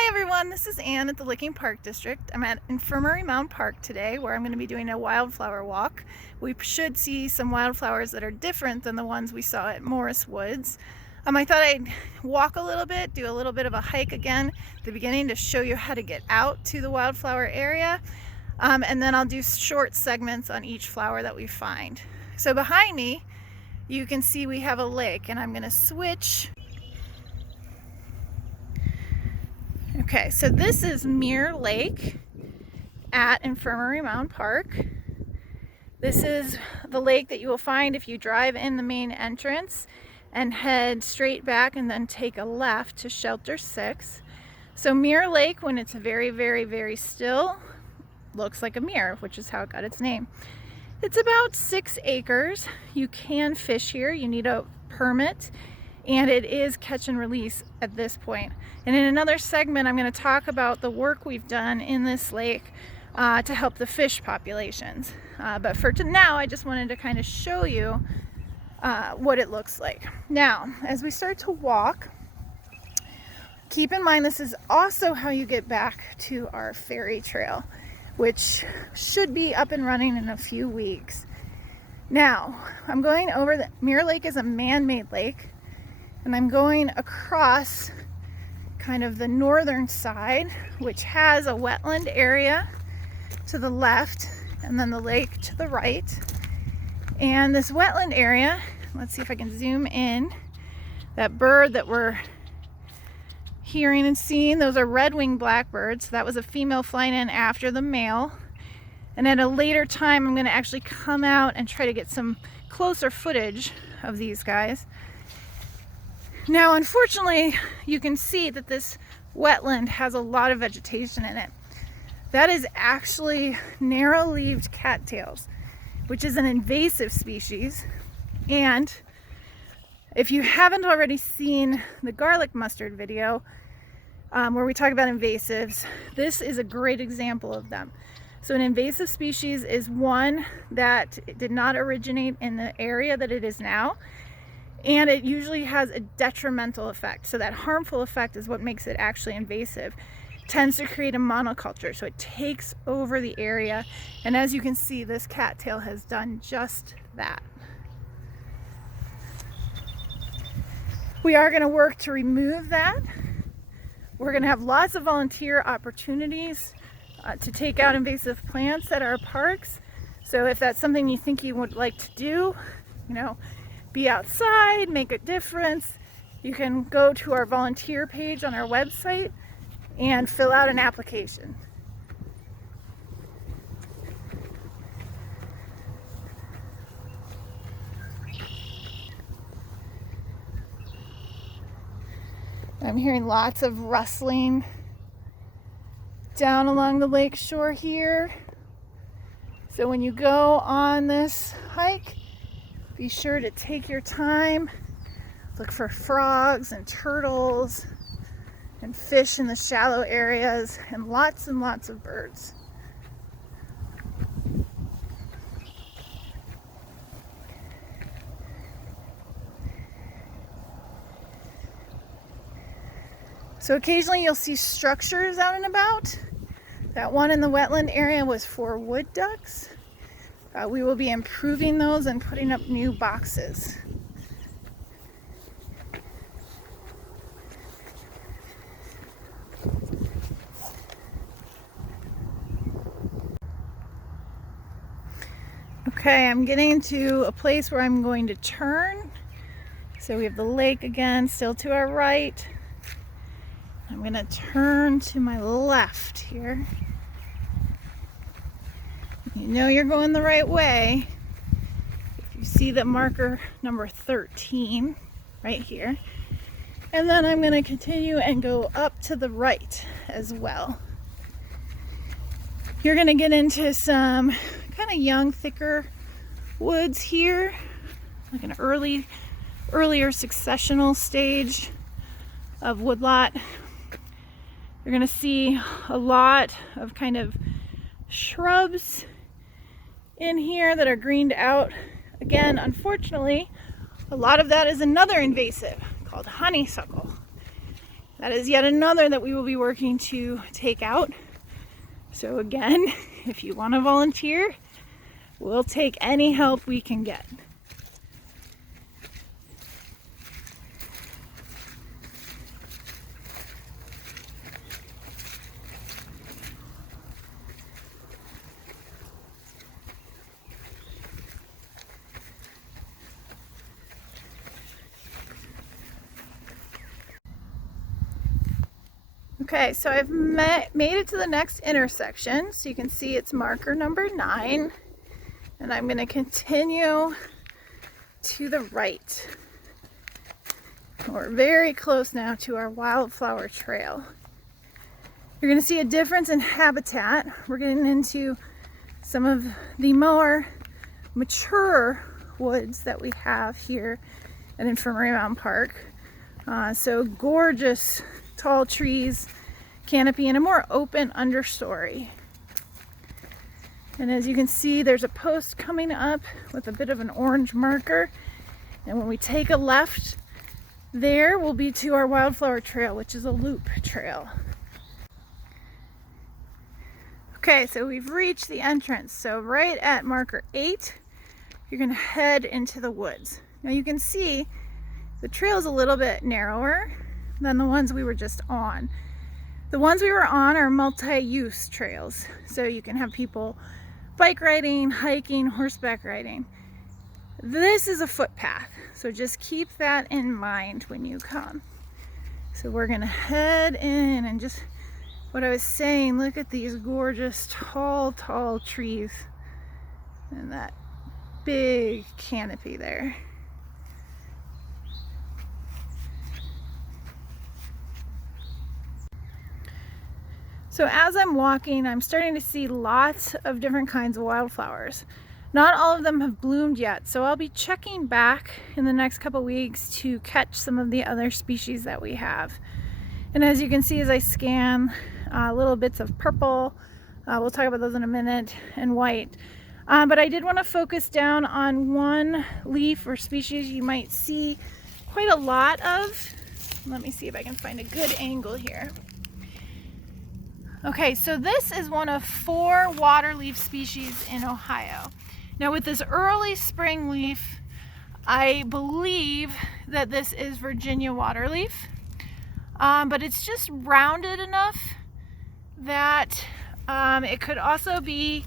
Hi everyone, this is Ann at the Licking Park District. I'm at Infirmary Mound Park today where I'm going to be doing a wildflower walk. We should see some wildflowers that are different than the ones we saw at Morris Woods. I thought I'd walk a little bit, do a little bit of a hike again at the beginning to show you how to get out to the wildflower area. And then I'll do short segments on each flower that we find. So behind me, you can see we have a lake, and I'm going to switch. Okay, so this is Mirror Lake at Infirmary Mound Park. This is the lake that you will find if you drive in the main entrance and head straight back and then take a left to Shelter 6. So Mirror Lake, when it's very, very, very still, looks like a mirror, which is how it got its name. It's about 6 acres. You can fish here. You need a permit. And it is catch and release at this point. And in another segment, I'm going to talk about the work we've done in this lake to help the fish populations. But for now, I just wanted to kind of show you what it looks like. Now, as we start to walk, keep in mind this is also how you get back to our ferry trail, which should be up and running in a few weeks. Now, I'm going over the Mirror Lake is a man-made lake. And I'm going across kind of the northern side, which has a wetland area to the left and then the lake to the right. And this wetland area, let's see if I can zoom in. That bird that we're hearing and seeing, those are red-winged blackbirds. That was a female flying in after the male. And at a later time, I'm going to actually come out and try to get some closer footage of these guys. Now, unfortunately, you can see that this wetland has a lot of vegetation in it. That is actually narrow-leaved cattails, which is an invasive species. And if you haven't already seen the garlic mustard video, where we talk about invasives, this is a great example of them. So an invasive species is one that did not originate in the area that it is now. And it usually has a detrimental effect. So that harmful effect is what makes it actually invasive. It tends to create a monoculture, so it takes over the area. And as you can see, this cattail has done just that. We are going to work to remove that. We're going to have lots of volunteer opportunities to take out invasive plants at our parks. So if that's something you think you would like to do, be outside, make a difference, you can go to our volunteer page on our website and fill out an application. I'm hearing lots of rustling down along the lake shore here. So when you go on this hike, be sure to take your time, look for frogs and turtles and fish in the shallow areas and lots of birds. So occasionally you'll see structures out and about. That one in the wetland area was for wood ducks. We will be improving those and putting up new boxes. Okay, I'm getting to a place where I'm going to turn. So we have the lake again, still to our right. I'm going to turn to my left here. You know you're going the right way if you see the marker number 13 right here. And then I'm going to continue and go up to the right as well. You're going to get into some kind of young, thicker woods here, like an earlier successional stage of woodlot. You're going to see a lot of kind of shrubs in here that are greened out. Again, unfortunately, a lot of that is another invasive called honeysuckle. That is yet another that we will be working to take out. So again, if you want to volunteer, we'll take any help we can get. Okay, so I've made it to the next intersection, so you can see it's marker number 9, and I'm going to continue to the right. We're very close now to our Wildflower trail. You're going to see a difference in habitat. We're getting into some of the more mature woods that we have here at Infirmary Mound Park. So gorgeous tall trees, canopy, and a more open understory. And as you can see, there's a post coming up with a bit of an orange marker. And when we take a left, there will be to our Wildflower trail, which is a loop trail. Okay, so we've reached the entrance. So right at marker 8, you're going to head into the woods. Now you can see the trail is a little bit narrower than the ones we were just on. The ones we were on are multi-use trails, so you can have people bike riding, hiking, horseback riding. This is a footpath, so just keep that in mind when you come. So we're gonna head in, and just what I was saying, look at these gorgeous tall trees and that big canopy there. So as I'm walking, I'm starting to see lots of different kinds of wildflowers. Not all of them have bloomed yet, so I'll be checking back in the next couple weeks to catch some of the other species that we have. And as you can see as I scan, little bits of purple, we'll talk about those in a minute, and white. But I did want to focus down on one leaf or species you might see quite a lot of. Let me see if I can find a good angle here. Okay, so this is one of 4 waterleaf species in Ohio. Now with this early spring leaf, I believe that this is Virginia waterleaf, but it's just rounded enough that it could also be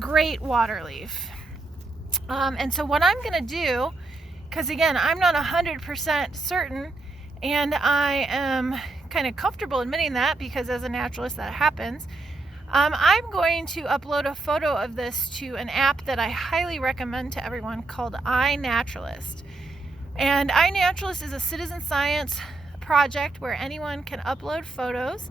great waterleaf. And so what I'm gonna do, because again, I'm not 100% certain, and I am kind of comfortable admitting that because as a naturalist that happens, I'm going to upload a photo of this to an app that I highly recommend to everyone called iNaturalist. And iNaturalist is a citizen science project where anyone can upload photos,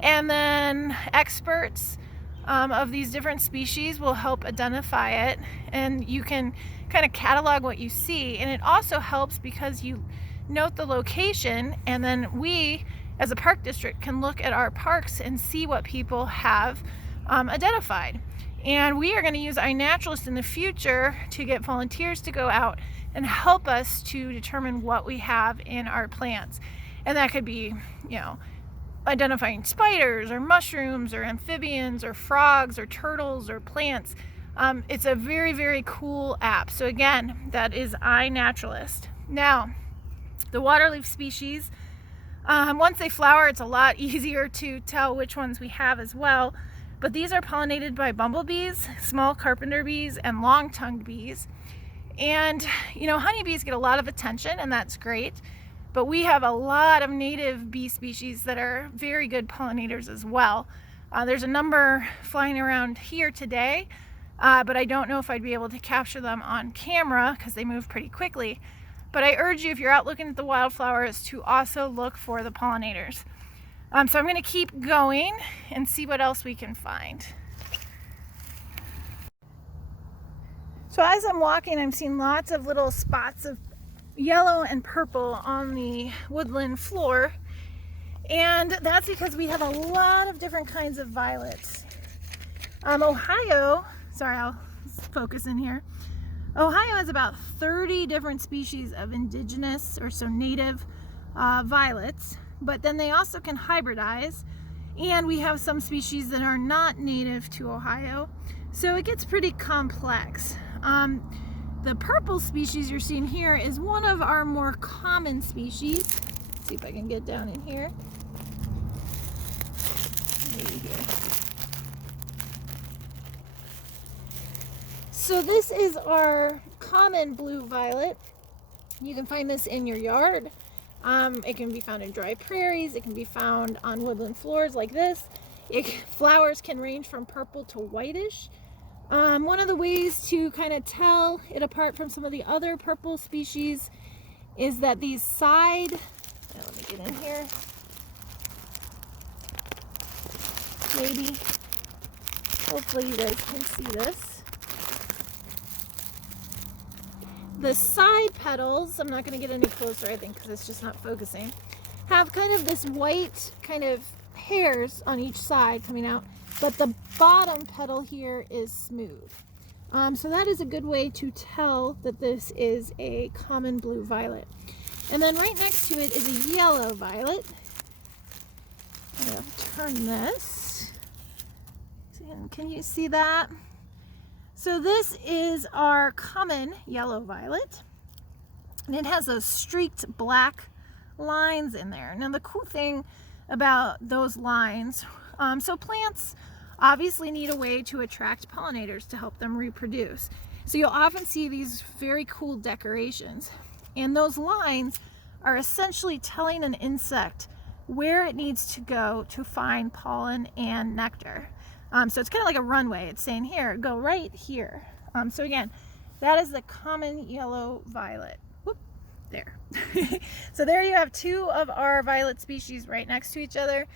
and then experts of these different species will help identify it, and you can kind of catalog what you see. And it also helps because you note the location, and then we as a park district can look at our parks and see what people have identified. And we are going to use iNaturalist in the future to get volunteers to go out and help us to determine what we have in our plants. And that could be, you know, identifying spiders or mushrooms or amphibians or frogs or turtles or plants. It's a very cool app. So again, that is iNaturalist. Now, the waterleaf species, once they flower, it's a lot easier to tell which ones we have as well. But these are pollinated by bumblebees, small carpenter bees, and long-tongued bees. And, you know, honeybees get a lot of attention, and that's great. But we have a lot of native bee species that are very good pollinators as well. There's a number flying around here today, but I don't know if I'd be able to capture them on camera because they move pretty quickly. But I urge you, if you're out looking at the wildflowers, to also look for the pollinators. So I'm going to keep going and see what else we can find. So as I'm walking, I'm seeing lots of little spots of yellow and purple on the woodland floor. And that's because we have a lot of different kinds of violets. Ohio, sorry, I'll focus in here. Ohio has about 30 different species of indigenous or so native violets. but then they also can hybridize, and we have some species that are not native to Ohio, so it gets pretty complex. The purple species you're seeing here is one of our more common species. Let's see if I can get down in here. Maybe here. So this is our common blue violet. You can find this in your yard. It can be found in dry prairies. It can be found on woodland floors like this. Flowers can range from purple to whitish. One of the ways to kind of tell it apart from some of the other purple species is that these side, let me get in here, maybe, hopefully you guys can see this. The side petals, I'm not going to get any closer I think because it's just not focusing, have kind of this white kind of hairs on each side coming out, but the bottom petal here is smooth. So that is a good way to tell that this is a common blue violet. And then right next to it is a yellow violet. I'm going to turn this. Can you see that? So this is our common yellow violet, and it has those streaked black lines in there. Now the cool thing about those lines, so plants obviously need a way to attract pollinators to help them reproduce. So you'll often see these very cool decorations, and those lines are essentially telling an insect where it needs to go to find pollen and nectar. So it's kind of like a runway. It's saying, here, go right here. So again, that is the common yellow violet. Whoop, there. So there you have two of our violet species right next to each other.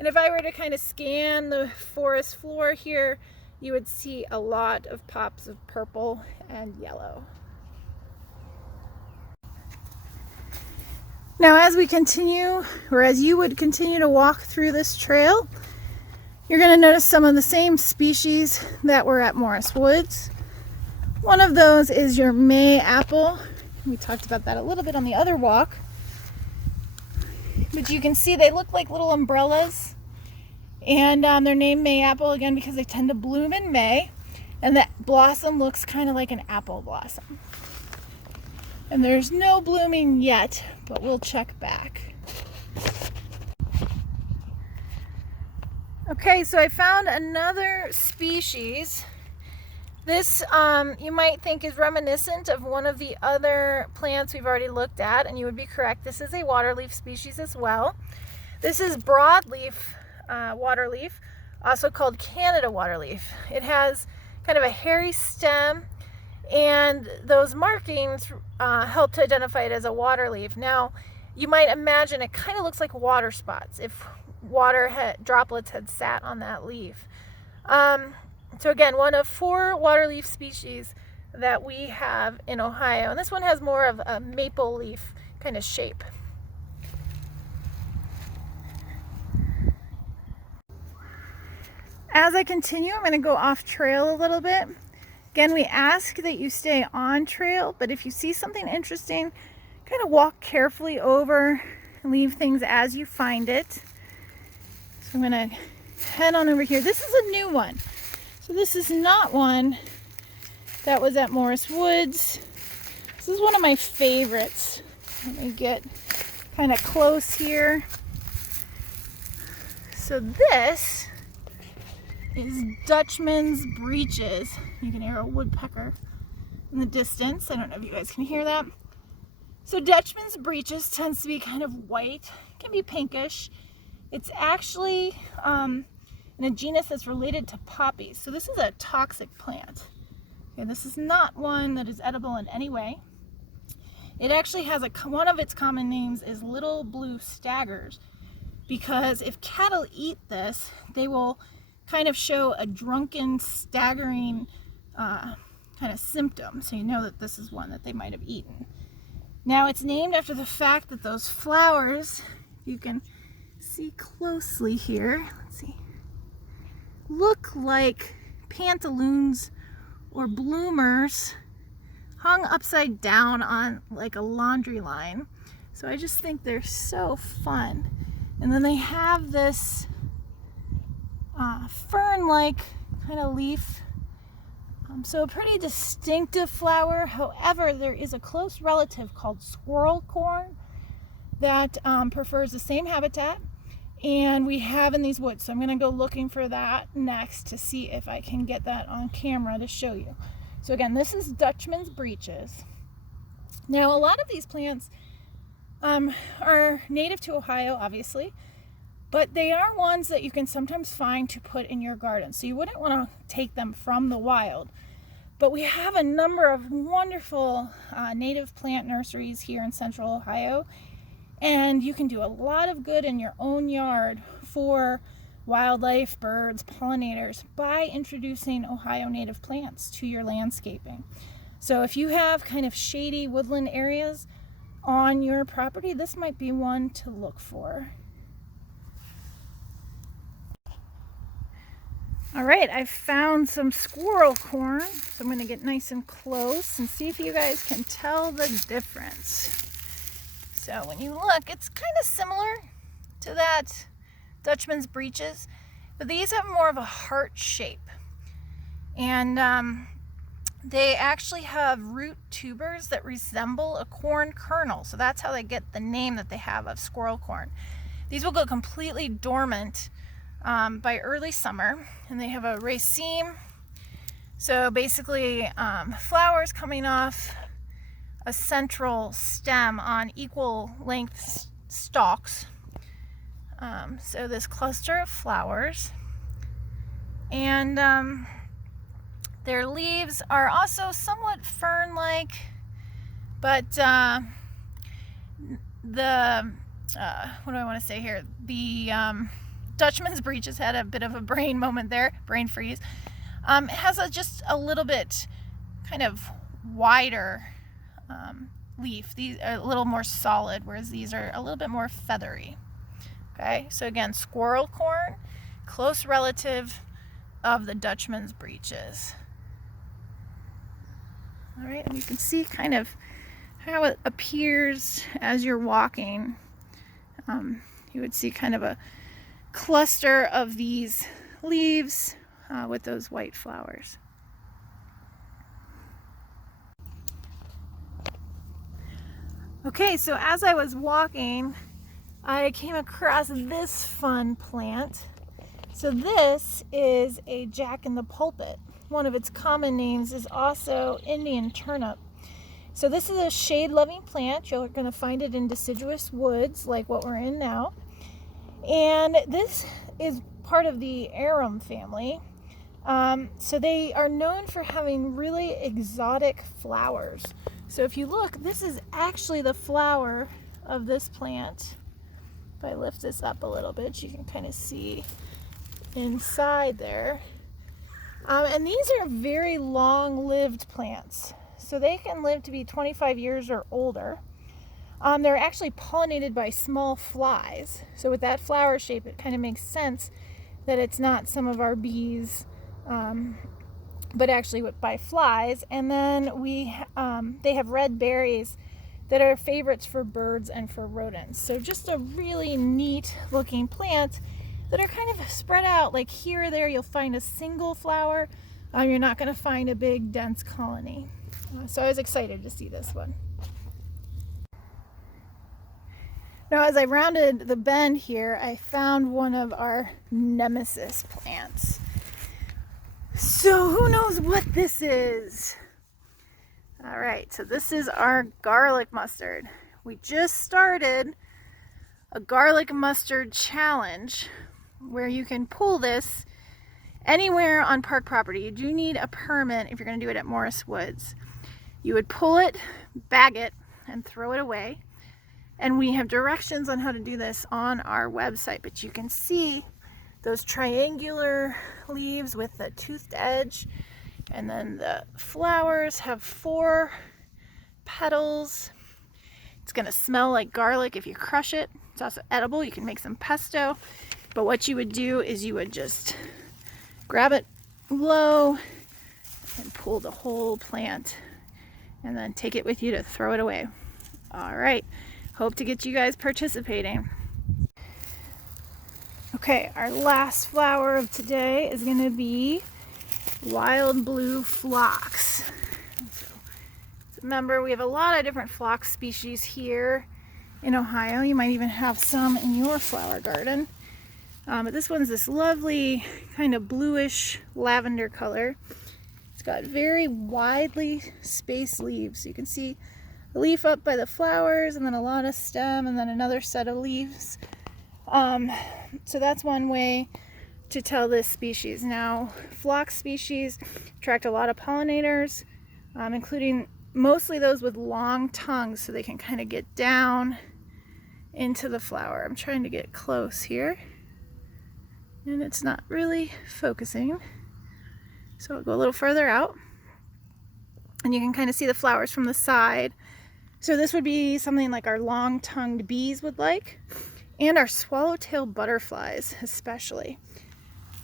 And if I were to kind of scan the forest floor here, you would see a lot of pops of purple and yellow. Now as we continue, or as you would continue to walk through this trail, you're going to notice some of the same species that were at Morris Woods. One of those is your May apple. We talked about that a little bit on the other walk. But you can see they look like little umbrellas. And they're named May apple again because they tend to bloom in May. And that blossom looks kind of like an apple blossom. And there's no blooming yet, but we'll check back. Okay, so I found another species. This you might think is reminiscent of one of the other plants we've already looked at, and you would be correct. This is a waterleaf species as well. This is Broadleaf Waterleaf, also called Canada Waterleaf. It has kind of a hairy stem, and those markings help to identify it as a waterleaf. Now, you might imagine it kind of looks like water spots if water droplets had sat on that leaf. So again, one of 4 waterleaf species that we have in Ohio, and this one has more of a maple leaf kind of shape. As I continue, I'm going to go off trail a little bit. Again, we ask that you stay on trail, but if you see something interesting, kind of walk carefully over and leave things as you find it. So I'm going to head on over here. This is a new one. So this is not one that was at Morris Woods. This is one of my favorites. Let me get kind of close here. So this is Dutchmans Breeches. You can hear a woodpecker in the distance. I don't know if you guys can hear that. So Dutchmans Breeches tends to be kind of white, can be pinkish. It's actually in a genus that's related to poppies. So this is a toxic plant. Okay, this is not one that is edible in any way. It actually has one of its common names is little blue staggers, because if cattle eat this, they will kind of show a drunken, staggering kind of symptom. So you know that this is one that they might have eaten. Now it's named after the fact that those flowers, you can see closely here, let's see, look like pantaloons or bloomers hung upside down on like a laundry line. So I just think they're so fun. And then they have this fern-like kind of leaf. So a pretty distinctive flower. However, there is a close relative called Squirrel Corn that prefers the same habitat, and we have in these woods. So I'm going to go looking for that next to see if I can get that on camera to show you. So again, this is Dutchmans Breeches. Now, a lot of these plants are native to Ohio, obviously, but they are ones that you can sometimes find to put in your garden. So you wouldn't want to take them from the wild. But we have a number of wonderful native plant nurseries here in Central Ohio, and you can do a lot of good in your own yard for wildlife, birds, pollinators by introducing Ohio native plants to your landscaping. So if you have kind of shady woodland areas on your property, this might be one to look for. All right, I found some squirrel corn, so I'm going to get nice and close and see if you guys can tell the difference. So when you look, it's kind of similar to that Dutchman's Breeches, but these have more of a heart shape. And they actually have root tubers that resemble a corn kernel, so that's how they get the name that they have of squirrel corn. These will go completely dormant by early summer, and they have a raceme, so basically flowers coming off a central stem on equal length stalks. So this cluster of flowers, and their leaves are also somewhat fern-like, but what do I want to say here? The Dutchman's Breeches had a bit of a brain moment there, brain freeze. It has just a little bit kind of wider leaf. These are a little more solid, whereas these are a little bit more feathery. Okay, so again, squirrel corn, close relative of the Dutchman's Breeches. All right, and you can see kind of how it appears as you're walking. You would see kind of a cluster of these leaves with those white flowers. Okay, so as I was walking, I came across this fun plant. So this is a jack-in-the-pulpit. One of its common names is also Indian turnip. So this is a shade-loving plant. You're going to find it in deciduous woods like what we're in now. And this is part of the arum family. So they are known for having really exotic flowers. So if you look, this is actually the flower of this plant. If I lift this up a little bit, you can kind of see inside there. And these are very long-lived plants. So they can live to be 25 years or older. They're actually pollinated by small flies. So with that flower shape, it kind of makes sense that it's not some of our bees, but actually by flies. And then they have red berries that are favorites for birds and for rodents. So just a really neat looking plant that are kind of spread out. Like here or there, you'll find a single flower. You're not going to find a big dense colony. So I was excited to see this one. Now, as I rounded the bend here, I found one of our nemesis plants. So who knows what this is? All right, so this is our garlic mustard. We just started a garlic mustard challenge where you can pull this anywhere on park property. You do need a permit if you're going to do it at Morris Woods. You would pull it, bag it, and throw it away. And we have directions on how to do this on our website, but you can see those triangular leaves with the toothed edge, and then the flowers have 4 petals. It's going to smell like garlic if you crush it. It's also edible. You can make some pesto. But what you would do is you would just grab it low and pull the whole plant and then take it with you to throw it away. All right. Hope to get you guys participating. Okay, our last flower of today is going to be wild blue phlox. So, remember, we have a lot of different phlox species here in Ohio. You might even have some in your flower garden. But this one's this lovely kind of bluish lavender color. It's got very widely spaced leaves. You can see a leaf up by the flowers, and then a lot of stem, and then another set of leaves. So that's one way to tell this species. Now, phlox species attract a lot of pollinators, including mostly those with long tongues, so they can kind of get down into the flower. I'm trying to get close here, and it's not really focusing. So I'll go a little further out, and you can kind of see the flowers from the side. So this would be something like our long-tongued bees would like, and our swallowtail butterflies especially.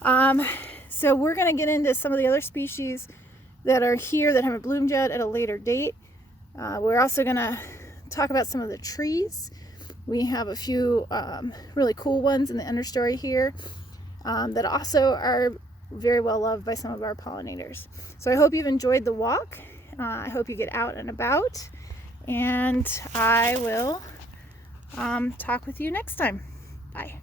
So we're going to get into some of the other species that are here that haven't bloomed yet at a later date. We're also going to talk about some of the trees. We have a few really cool ones in the understory here that also are very well loved by some of our pollinators. So I hope you've enjoyed the walk. I hope you get out and about, and I will talk with you next time. Bye.